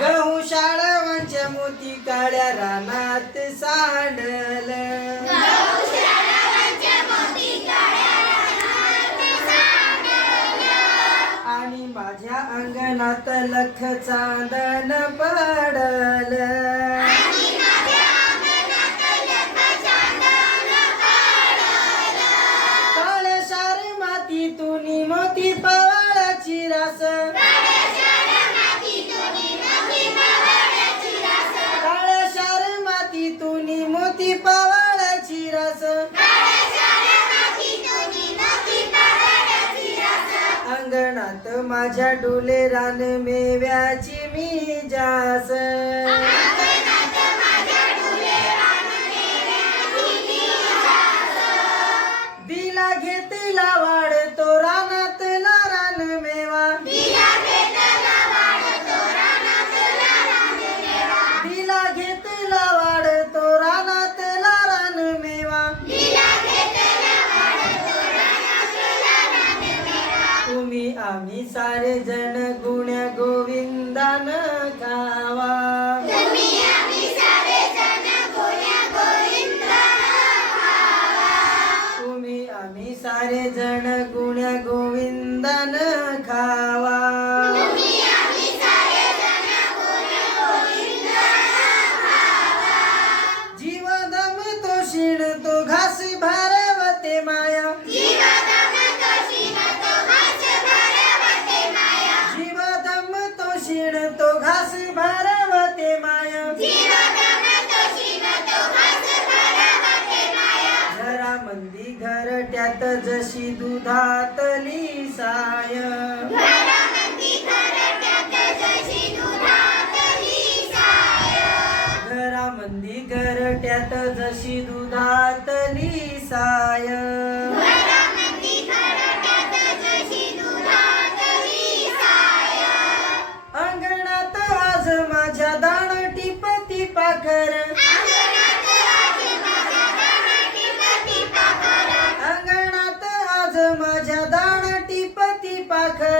गहू शाळवांच्या मोती काळ्या रानात सांडल, आणि माझ्या अंगणात लख चांदण पडल. काळ्या शार मातीतून मोती पवाळाची रास, काळ्या शार मातीतून मोती पवाळाची रास, अंगणात माझ्या डोले रान मेव्याची मी जास. दिला घेतला वाढतो रानातला रान मेवा, दिला घेतला वाढतो रानातला रान मेवा. तुम्ही आम्ही सारे जण गुण्या गोविंदान गावा, तुम्ही आम्ही सारे जण गुण्या गोविंदान खावा. जीवदम तो शिण तो घास भरवते माया, जीवदम तो शिण तो घास भरवते माया. घरा मंदी घरट्यात जशी दुधातली साय, घरा मंदी घरट्यात जशी दुधातली साय. अंगणात आज माझ्या दाण टिपती पाखर, अंगणात आज माझ्या दाण टिपती पाखर.